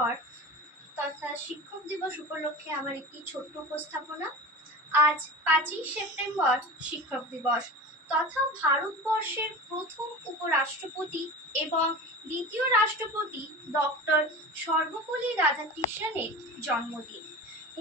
September তথা শিক্ষক দিবস উপলক্ষে আমার একটি ছোট্ট উপস্থাপনা। আজ পাঁচই সেপ্টেম্বর শিক্ষক দিবস, তথা ভারতবর্ষের প্রথম উপরাষ্ট্রপতি এবং দ্বিতীয় রাষ্ট্রপতি ডক্টর সর্বপল্লী রাধাকৃষ্ণনের জন্মদিন।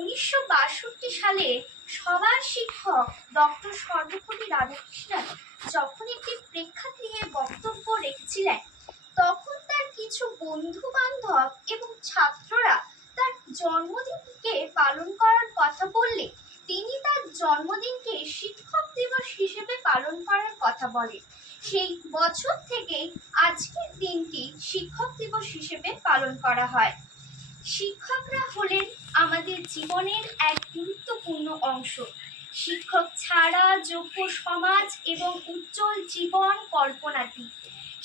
উনিশশো বাষট্টি সালে সবার শিক্ষক ডক্টর সর্বপল্লী রাধাকৃষ্ণন যখন একটি প্রেক্ষাগৃহে বক্তব্য রেখেছিলেন তখন তার কিছু বন্ধু বান্ধব এবং ছাত্ররা তার জন্মদিনকে পালন করার কথা বললে। তিনি তার জন্মদিনকে শিক্ষক দিবস হিসেবে পালন করার কথা বলেন। সেই বছর থেকেই আজকের দিনটি শিক্ষক দিবস হিসেবে পালন করা হয়। শিক্ষকরা হলেন আমাদের জীবনের এক গুরুত্বপূর্ণ অংশ। শিক্ষক ছাড়া যোগ্য সমাজ এবং উজ্জ্বল জীবন কল্পনাতীত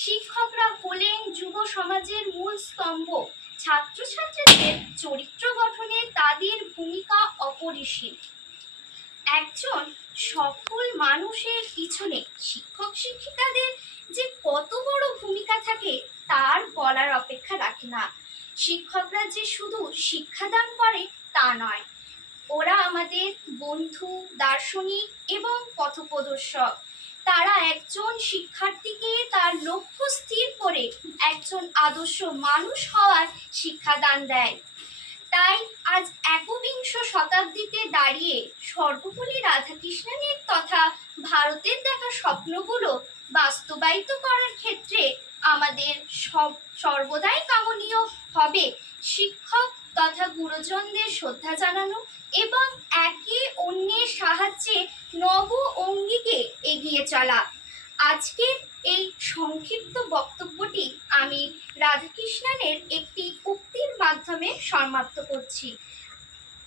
শিক্ষকরা হলেন যুব সমাজের মূল স্তম্ভ। ছাত্রছাত্রীদের চরিত্র গঠনে তাদের ভূমিকা অপরিসীম। একজন সফল মানুষের পিছনে শিক্ষক শিক্ষিকাদের যে কত বড় ভূমিকা থাকে, তার বলার অপেক্ষা রাখে না। শিক্ষকরা যে শুধু শিক্ষাদান করে, তা নয়। ওরা আমাদের বন্ধু, দার্শনিক এবং পথপ্রদর্শক। তারা একজন শিক্ষার্থীকে তার লক্ষ্য স্থির করে একজন আদর্শ মানুষ হওয়ার শিক্ষাদান দেয়। তাই আজ একবিংশ শতাব্দীতে দাঁড়িয়ে সর্বপল্লী রাধাকৃষ্ণনের তথা ভারতের দেখা স্বপ্নগুলো বাস্তবায়িত করার ক্ষেত্রে আমাদের সব সর্বদাই কামনীয় হবে শিক্ষক তথা গুরুজনদের শ্রদ্ধা জানানো এবং একে অন্যের সাহায্যে নব অঙ্গিকে এগিয়ে চলা। আজকের এই সংক্ষিপ্ত বক্তব্যটি আমি রাধাকৃষ্ণনের একটি উক্তির মাধ্যমে সমাপ্ত করছি।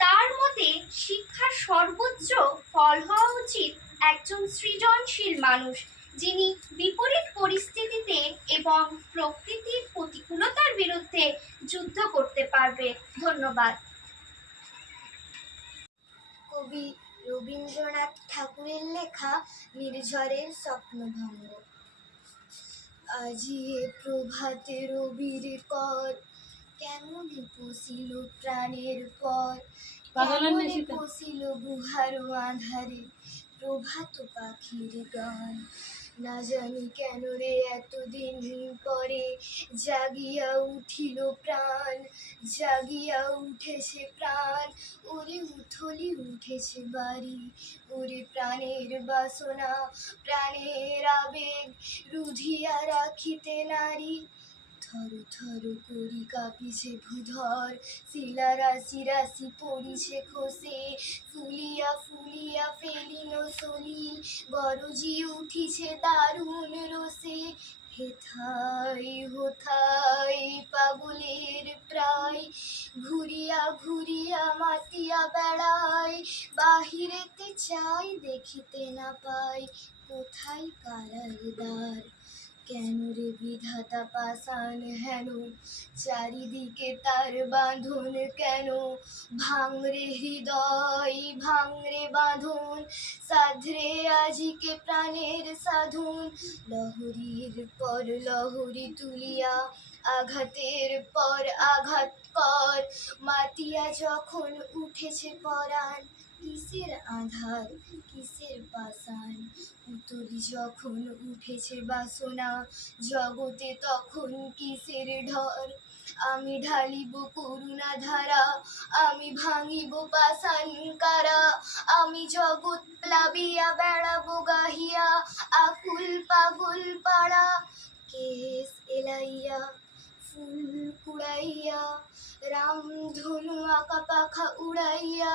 তার মতে শিক্ষার সর্বোচ্চ ফল হওয়া উচিত একজন সৃজনশীল মানুষ। যিনি বিপরীত পরিস্থিতিতে এবং প্রকৃতির প্রতিকূলতার বিরুদ্ধে যুদ্ধ করতে পারবে। ধন্যবাদ। কবি রবীন্দ্রনাথ ঠাকুরের লেখা নির্ঝরের স্বপ্নভঙ্গ। আজি প্রভাতে রবির কর কেমন পশিল প্রাণের পর কেমন পশিল গুহার আধারে প্রভাত পাখির গান। না জানি কেন রে এতদিন পরে জাগিয়া উঠিল প্রাণ, জাগিয়া উঠেছে প্রাণ, ওরে উথলি উঠেছে বাড়ি, ওরে প্রাণের বাসনা, প্রাণের আবেগ, রুধিয়া রাখিতে নারী থর থর করি কাঁপিছে ভূধর। শিলা রাশি রাশি পড়িছে খসে। ফুলিয়া ফুলিয়া ফেলিল সলিল। গরজি উঠিছে দারুণ রসে। হেথাই হোথাই পাগলের প্রায়। ঘুরিয়া ঘুরিয়া মাতিয়া বেড়ায়। বাহিরেতে চাই দেখিতে না পাই। কোথায় কারার দ্বার কেন রে বিধাতা পাষাণ হেন? চারিদিকে তার বাঁধন কেন? ভাঙরে হৃদয়, ভাঙরে বাঁধন। সাধরে আজিকে প্রাণের সাধুন। লহরীর পর লহরী তুলিয়া, আঘাতের পর আঘাত কর। মাতিয়া যখন উঠেছে পরাণ কিসের আধার, কিসের পাষাণ পুতুলি যখন উঠেছে বাসনা, জগতে তখন কিসের ঢর? আমি ঢালিব করুণা ধারা, আমি ভাঙিব পাষাণ কারা? আমি জগৎ প্লাবিয়া বেড়াবো গাহিয়া, আকুল পাগল পাড়া। কেস এলাইয়া, ফুল কুড়াইয়া রামধনু আঁকা পাখা উড়াইয়া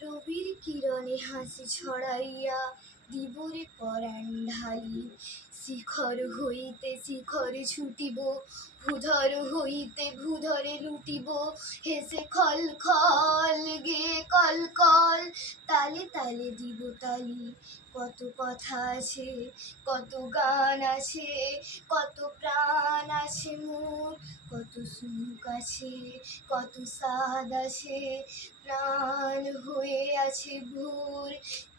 রবির কিরণে হাসি ছড়াইয়া দিবরে পরাণ ঢালি শিখর হইতে শিখর ছুটিব, ভূধর হইতে ভূধরে লুটিব, হেসে খল খল গে কল কল, তালে তালে দিব তালি। কত কথা আছে, কত গান আছে, কত প্রাণ আছে মোর, কত সুখ আছে, কত স্বাদ আছে, প্রাণ হয়ে আছে ভোর।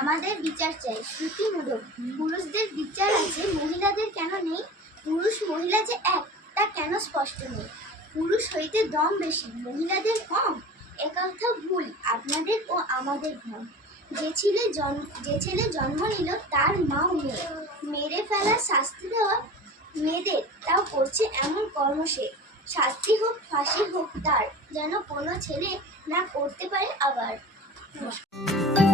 আমাদের বিচার চাই শ্রুতিমূলক পুরুষদের বিচার আছে, মহিলাদের কেন নেই? পুরুষ মহিলা যে এক, তা কেন স্পষ্ট নেই? পুরুষ হইতে দম বেশি, মহিলাদের কম? একথা ভুল, আপনাদের ও আমাদের ভ্রম যে ছেলে জন্ম যে ছেলে জন্ম নিল, তার মাও মেয়ে। মেরে ফেলা শাস্তি দেওয়া মেয়েদের, তাও করছে এমন কর্ম সে শাস্তি হোক, ফাঁসি হোক তার, যেন কোনো ছেলে না করতে পারে আবার। では！